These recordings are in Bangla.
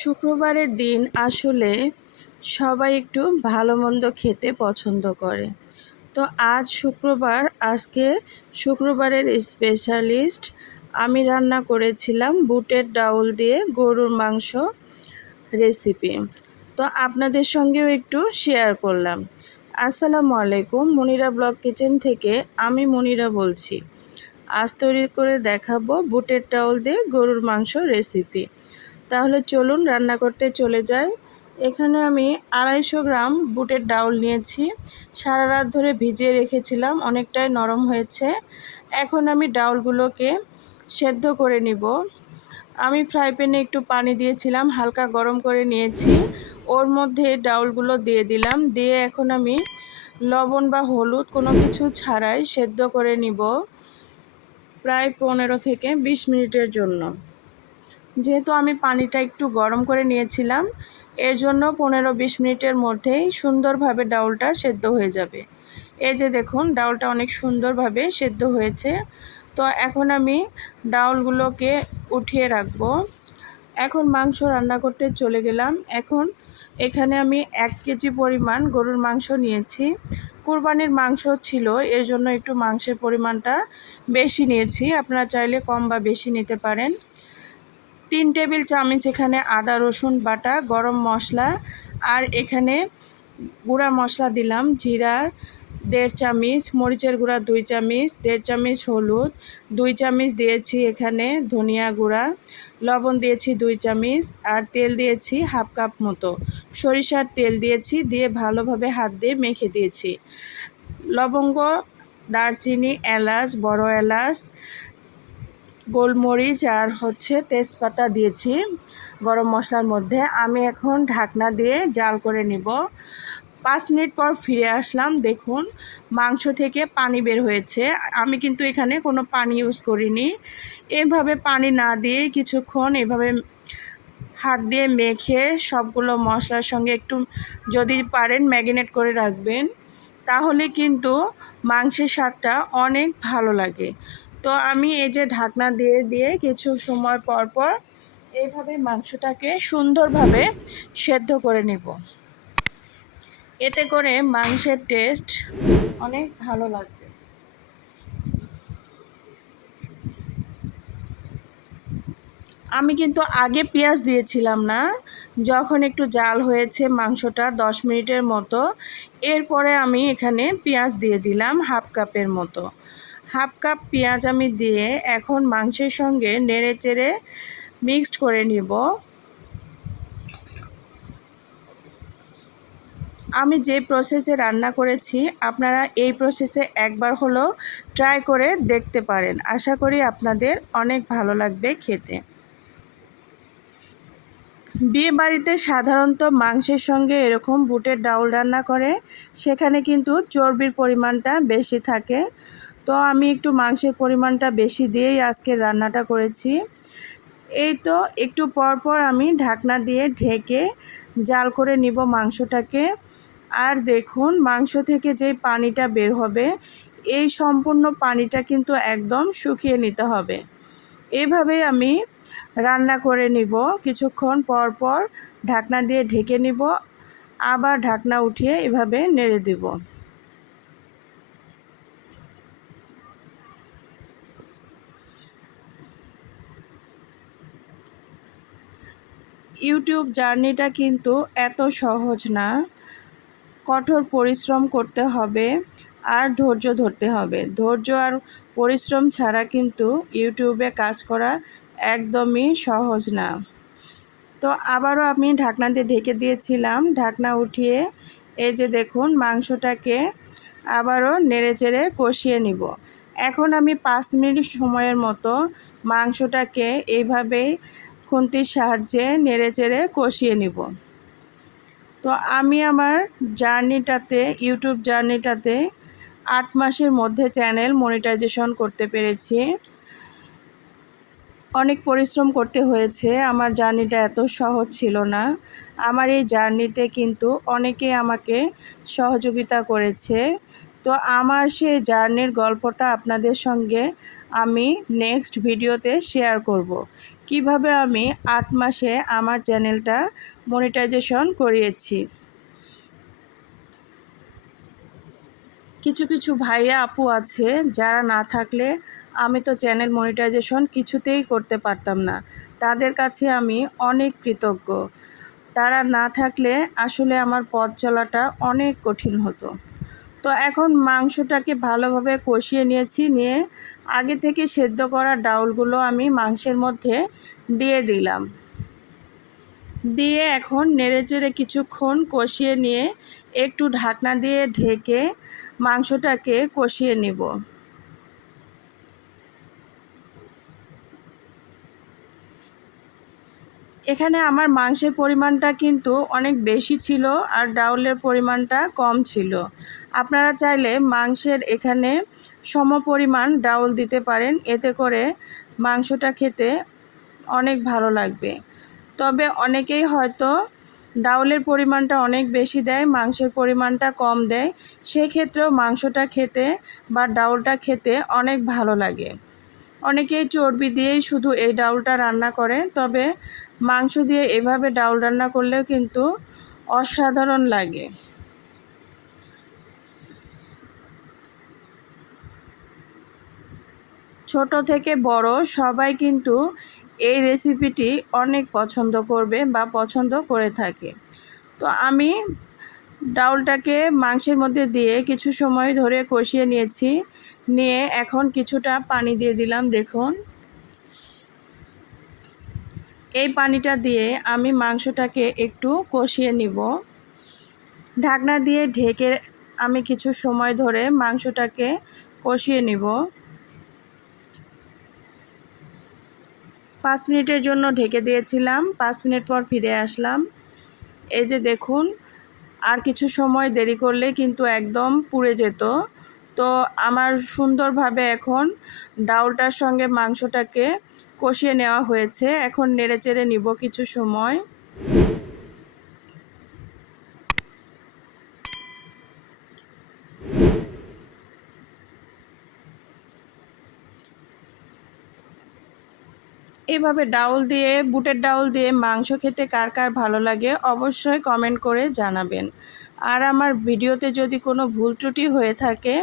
শুক্রবারের দিন আসলে সবাই একটু ভালো মন্দ খেতে পছন্দ করে। তো আজ শুক্রবার, আজকে শুক্রবারের স্পেশালিস্ট আমি রান্না করেছিলাম বুটের ডাউল দিয়ে গরুর মাংস রেসিপি। তো আপনাদের সঙ্গেও একটু শেয়ার করলাম। আসসালামু আলাইকুম, মনিরা ব্লগ কিচেন থেকে আমি মনিরা বলছি। আজ তৈরি করে দেখাবো বুটের ডাউল দিয়ে গরুর মাংস রেসিপি। তাহলে চলুন রান্না করতে চলে যাই। এখানে আমি আড়াইশো গ্রাম বুটের ডাউল নিয়েছি। সারা রাত ধরে ভিজিয়ে রেখেছিলাম, অনেকটাই নরম হয়েছে। এখন আমি ডাউলগুলোকে সেদ্ধ করে নিব। আমি ফ্রাই প্যানে একটু পানি দিয়েছিলাম, হালকা গরম করে নিয়েছি। ওর মধ্যে ডাউলগুলো দিয়ে দিলাম। দিয়ে এখন আমি লবণ বা হলুদ কোনো কিছু ছাড়াই সেদ্ধ করে নিব প্রায় পনেরো থেকে বিশ মিনিটের জন্য। যেহেতু আমি পানিটা একটু গরম করে নিয়েছিলাম, এর জন্য পনেরো বিশ মিনিটের মধ্যেই সুন্দরভাবে ডাউলটা সেদ্ধ হয়ে যাবে। এই যে দেখুন, ডাউলটা অনেক সুন্দরভাবে সেদ্ধ হয়েছে। তো এখন আমি ডাউলগুলোকে উঠিয়ে রাখব। এখন মাংস রান্না করতে চলে গেলাম। এখন এখানে আমি এক কেজি পরিমাণ গরুর মাংস নিয়েছি। কুরবানির মাংস ছিল, এর জন্য একটু মাংসের পরিমাণটা বেশি নিয়েছি। আপনারা চাইলে কম বা বেশি নিতে পারেন। তিন টেবিল চামচ এখানে আদা, রসুন বাটা, গরম মশলা, আর এখানে গুঁড়া মশলা দিলাম, জিরা দেড় চামচ, মরিচের গুঁড়া দুই চামচ, দেড় চামচ হলুদ, দুই চামচ দিয়েছি এখানে ধনিয়া গুঁড়া, লবণ দিয়েছি দুই চামচ, আর তেল দিয়েছি হাফ কাপ মতো। সরিষার তেল দিয়েছি, দিয়ে ভালোভাবে হাত দিয়ে মেখে দিয়েছি। লবঙ্গ, দারচিনি, এলাচ, বড় এলাচ গোলমরিচ আর হচ্ছে তেজপাতা দিয়েছি গরম মশলার মধ্যে। আমি এখন ঢাকনা দিয়ে জাল করে নিব। পাঁচ মিনিট পর ফিরে আসলাম। দেখুন, মাংস থেকে পানি বের হয়েছে। আমি কিন্তু এখানে কোনো পানি ইউজ করিনি। এভাবে পানি না দিয়ে কিছুক্ষণ এভাবে হাত দিয়ে মেখে সবগুলো মশলার সঙ্গে একটু যদি পারেন ম্যাগিনেট করে রাখবেন, তাহলে কিন্তু মাংসের স্বাদটা অনেক ভালো লাগে। তো আমি এই যে ঢাকনা দিয়ে দিয়ে কিছু সময় পর পর এইভাবে মাংসটাকে সুন্দরভাবে সেদ্ধ করে নেব। এতে করে মাংসের টেস্ট অনেক ভালো লাগবে। আমি কিন্তু আগে পেঁয়াজ দিয়েছিলাম না, যখন একটু জাল হয়েছে মাংসটা দশ মিনিটের মতো, এরপরে আমি এখানে পেঁয়াজ দিয়ে দিলাম হাফ কাপের মতো। হাফ কাপ পেঁয়াজ আমি দিয়ে এখন মাংসের সঙ্গে নেড়ে চেড়ে মিক্সড করে নিব। আমি যে প্রসেসে রান্না করেছি, আপনারা এই প্রসেসে একবার হলো ট্রাই করে দেখতে পারেন। আশা করি আপনাদের অনেক ভালো লাগবে খেতে। বিয়ে বাড়িতে সাধারণত মাংসের সঙ্গে এরকম বুটের ডাউল রান্না করে, সেখানে কিন্তু চর্বির পরিমাণটা বেশি থাকে। তো আমি একটু মাংসের পরিমাণটা বেশি দিয়েই আজকে রান্নাটা করেছি। এই তো একটু পর পর আমি ঢাকনা দিয়ে ঢেকে জাল করে নিব মাংসটাকে। আর দেখুন, মাংস থেকে যে পানিটা বের হবে, এই সম্পূর্ণ পানিটা কিন্তু একদম শুকিয়ে নিতে হবে। এভাবেই আমি রান্না করে নিব। কিছুক্ষণ পর পর ঢাকনা দিয়ে ঢেকে নিব। আবার ঢাকনা উঠিয়ে এভাবে নেড়ে দেব। ইউটিউব জার্নিটা কিন্তু এত সহজ না। কঠোর পরিশ্রম করতে হবে আর ধৈর্য ধরতে হবে। ধৈর্য আর পরিশ্রম ছাড়া কিন্তু ইউটিউবে কাজ করা একদমই সহজ না। তো আবারও আমি ঢাকনা দিয়ে ঢেকে দিয়েছিলাম। ঢাকনা উঠিয়ে এই যে দেখুন মাংসটাকে আবারও নেড়ে চেড়ে কষিয়ে নিব। এখন আমি পাঁচ মিনিট সময়ের মতো মাংসটাকে এইভাবেই খুন্তির সাহায্যে নেড়ে চেড়ে কষিয়ে নিব। তো আমি আমার জার্নিটাতে, ইউটিউব জার্নিটাতে আট মাসের মধ্যে চ্যানেল মনিটাইজেশন করতে পেরেছি। অনেক পরিশ্রম করতে হয়েছে, আমার জার্নিটা এত সহজ ছিল না। আমার এই জার্নিতে কিন্তু অনেকে আমাকে সহযোগিতা করেছে। তো আমার সেই জার্নির গল্পটা আপনাদের সঙ্গে আমি নেক্সট ভিডিওতে শেয়ার করব। কীভাবে আমি আট মাসে আমার চ্যানেলটা মনিটাইজেশন করিয়েছি। কিছু কিছু ভাইয়া আপু আছে, যারা না থাকলে আমি তো চ্যানেল মনিটাইজেশন কিছুতেই করতে পারতাম না। তাদের কাছে আমি অনেক কৃতজ্ঞ। তারা না থাকলে আসলে আমার পথ চলাটা অনেক কঠিন হতো। তো এখন মাংসটাকে ভালোভাবে কষিয়ে নিয়েছি, নিয়ে আগে থেকে সেদ্ধ করা ডাউলগুলো আমি মাংসের মধ্যে দিয়ে দিলাম। দিয়ে এখন নেড়েচেড়ে কিছুক্ষণ কষিয়ে নিয়ে একটু ঢাকনা দিয়ে ঢেকে মাংসটাকে কষিয়ে নিব। এখানে আমার মাংসের পরিমাণটা কিন্তু অনেক বেশি ছিল আর ডাউলের পরিমাণটা কম ছিল। আপনারা চাইলে মাংসের এখানে সম পরিমাণ ডাউল দিতে পারেন, এতে করে মাংসটা খেতে অনেক ভালো লাগবে। তবে অনেকেই হয়তো ডাউলের পরিমাণটা অনেক বেশি দেয়, মাংসের পরিমাণটা কম দেয়, সেক্ষেত্রেও মাংসটা খেতে বা ডাউলটা খেতে অনেক ভালো লাগে। অনেকেই চর্বি দিয়েই শুধু এই ডাউলটা রান্না করে, তবে মাংস দিয়ে এভাবে ডাউল রান্না করলেও কিন্তু অসাধারণ লাগে। ছোট থেকে বড় সবাই কিন্তু এই রেসিপিটি অনেক পছন্দ করবে বা পছন্দ করে থাকে। তো আমি ডাউলটাকে মাংসের মধ্যে দিয়ে কিছু সময় ধরে কষিয়ে নিয়েছি। নিয়ে এখন কিছুটা পানি দিয়ে দিলাম, দেখুন। এই পানিটা দিয়ে আমি মাংসটাকে একটু কষিয়ে নিব। ঢাকনা দিয়ে ঢেকে আমি কিছু সময় ধরে মাংসটাকে কষিয়ে নিব। পাঁচ মিনিটের জন্য ঢেকে দিয়েছিলাম, পাঁচ মিনিট পর ফিরে আসলাম। এই যে দেখুন, আর কিছু সময় দেরি করলে কিন্তু একদম পুড়ে যেত। তো আমার সুন্দরভাবে এখন ডাউলটার সঙ্গে মাংসটাকে কষিয়ে নেওয়া হয়েছে। এখন নেড়ে চেড়ে নিব কিছু সময়। এভাবে ডাউল দিয়ে, বুটের ডাউল দিয়ে মাংস খেতে কার কার ভালো লাগে অবশ্যই কমেন্ট করে জানাবেন। আর আমার ভিডিওতে যদি কোনো ভুল ত্রুটি হয়ে থাকে,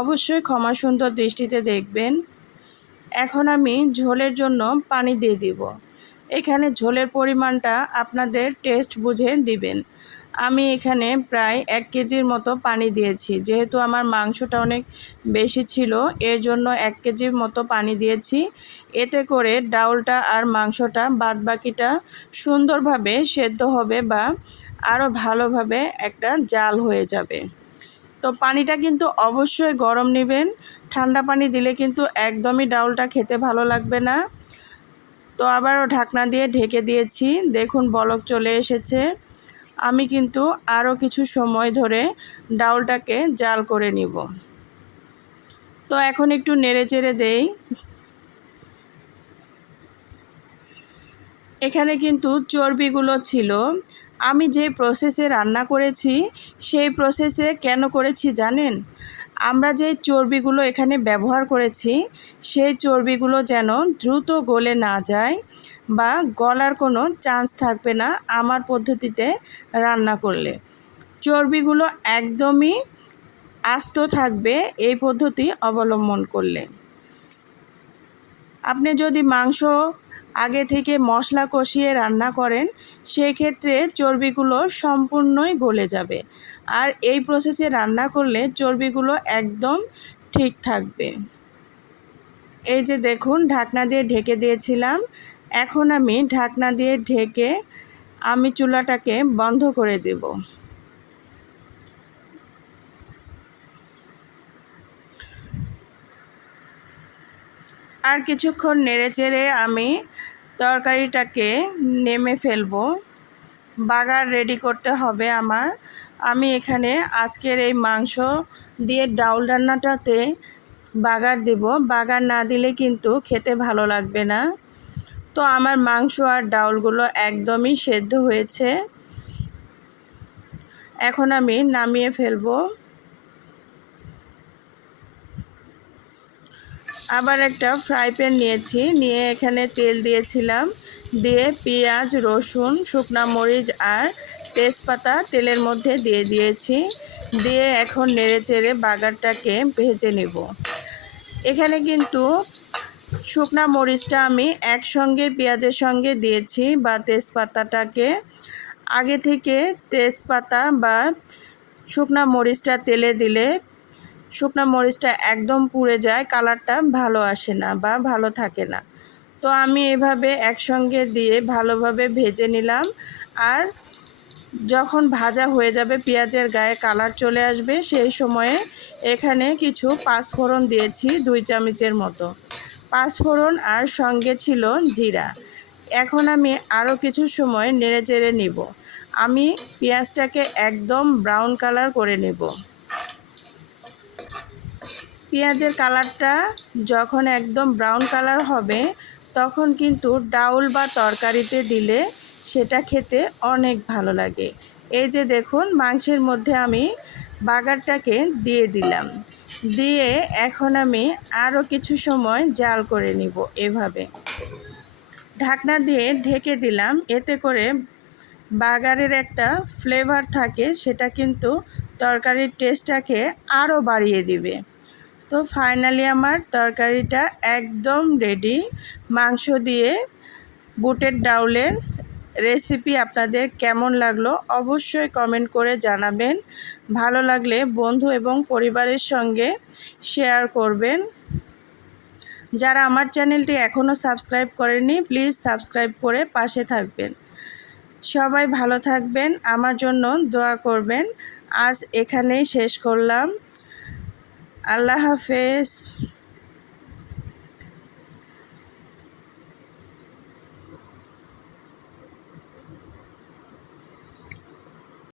অবশ্যই ক্ষমা সুন্দর দৃষ্টিতে দেখবেন। এখন আমি ঝোলের জন্য পানি দিয়ে দিব। এখানে ঝোলের পরিমাণটা আপনাদের টেস্ট বুঝে দিবেন। আমি এখানে প্রায় এক কেজির মতো পানি দিয়েছি। যেহেতু আমার মাংসটা অনেক বেশি ছিল, এর জন্য এক কেজির মতো পানি দিয়েছি। এতে করে ডাউলটা আর মাংসটা বাদ বাকিটা সুন্দরভাবে সেদ্ধ হবে বা আরও ভালোভাবে একটা জাল হয়ে যাবে। তো পানিটা কিন্তু অবশ্যই গরম নেবেন। ঠান্ডা পানি দিলে কিন্তু একদমই ডাউলটা খেতে ভালো লাগবে না। তো আবারও ঢাকনা দিয়ে ঢেকে দিয়েছি। দেখুন বলক চলে এসেছে। আমি কিন্তু আরও কিছু সময় ধরে ডাউলটাকে জাল করে নিব। তো এখন একটু নেড়ে চেড়ে দেই। এখানে কিন্তু চর্বিগুলো ছিল। আমি যে প্রসেসে রান্না করেছি, সেই প্রসেসে কেন করেছি জানেন? আমরা যে চর্বিগুলো এখানে ব্যবহার করেছি, সেই চর্বিগুলো যেন দ্রুত গলে না যায় বা গলার কোনো চান্স থাকবে না আমার পদ্ধতিতে রান্না করলে। চর্বিগুলো একদমই আস্ত থাকবে এই পদ্ধতি অবলম্বন করলে। আপনি যদি মাংস আগে থেকে মশলা কষিয়ে রান্না করেন, সেক্ষেত্রে চর্বিগুলো সম্পূর্ণই গলে যাবে। আর এই প্রসেসে রান্না করলে চর্বিগুলো একদম ঠিক থাকবে। এই যে দেখুন, ঢাকনা দিয়ে ঢেকে দিয়েছিলাম। এখন আমি ঢাকনা দিয়ে ঢেকে আমি চুলাটাকে বন্ধ করে দেব। আর কিছুক্ষণ নেড়ে চেড়ে আমি তরকারিটাকে নেমে ফেলব। বাগার রেডি করতে হবে আমার। আমি এখানে আজকের এই মাংস দিয়ে ডাউল রান্নাটাতে বাগার দেব। বাগার না দিলে কিন্তু খেতে ভালো লাগবে না। তো আমার মাংস আর ডাউলগুলো একদমই সেদ্ধ হয়েছে। এখন আমি নামিয়ে ফেলব। আবার একটা ফ্রাই প্যান নিয়েছি। নিয়ে এখানে তেল দিয়েছিলাম। দিয়ে পেঁয়াজ, রসুন, শুকনা মরিচ আর তেজপাতা তেলের মধ্যে দিয়ে দিয়েছি। দিয়ে এখন নেড়ে চেড়ে বাগারটাকে ভেজে নেব। এখানে কিন্তু শুকনা মরিচটা আমি একসঙ্গে পেঁয়াজের সঙ্গে দিয়েছি বা তেজপাতাটাকে। আগে থেকে তেজপাতা বা শুকনা মরিচটা তেলে দিলে শুকনা মরিচটা একদম পুড়ে যায়, কালারটা ভালো আসে না বা ভালো থাকে না। তো আমি এভাবে একসঙ্গে দিয়ে ভালোভাবে ভেজে নিলাম। আর যখন ভাজা হয়ে যাবে, পেঁয়াজের গায়ে কালার চলে আসবে, সেই সময়ে এখানে কিছু পাঁচফোড়ন দিয়েছি দুই চামচের মতো। পাঁচফোড়ন আর সঙ্গে ছিল জিরা। এখন আমি আরও কিছু সময় নেড়ে চেড়ে নিব। আমি পেঁয়াজটাকে একদম ব্রাউন কালার করে নেব। পেঁয়াজের কালারটা যখন একদম ব্রাউন কালার হবে, তখন কিন্তু ডাউল বা তরকারিতে দিলে সেটা খেতে অনেক ভালো লাগে। এই যে দেখুন, মাংসের মধ্যে আমি বাগারটাকে দিয়ে দিলাম। দিয়ে এখন আমি আরও কিছু সময় জাল করে নিব এভাবে। ঢাকনা দিয়ে ঢেকে দিলাম, এতে করে বাগারের একটা ফ্লেভার থাকে, সেটা কিন্তু তরকারির টেস্টটাকে আরও বাড়িয়ে দিবে। তো ফাইনালি আমার তরকারিটা একদম রেডি মাংস দিয়ে বুটের ডাউলের রেসিপি আপনাদের কেমন লাগল অবশ্যই কমেন্ট করে জানাবেন। ভালো লাগলে বন্ধু এবং পরিবারের সঙ্গে শেয়ার করবেন। যারা আমার চ্যানেলটি এখনও সাবস্ক্রাইব করেনি প্লিজ সাবস্ক্রাইব করে পাশে থাকবেন। সবাই ভালো থাকবেন, আমার জন্য দোয়া করবেন। আজ এখানেই শেষ করলাম। আল্লাহ হাফেজ।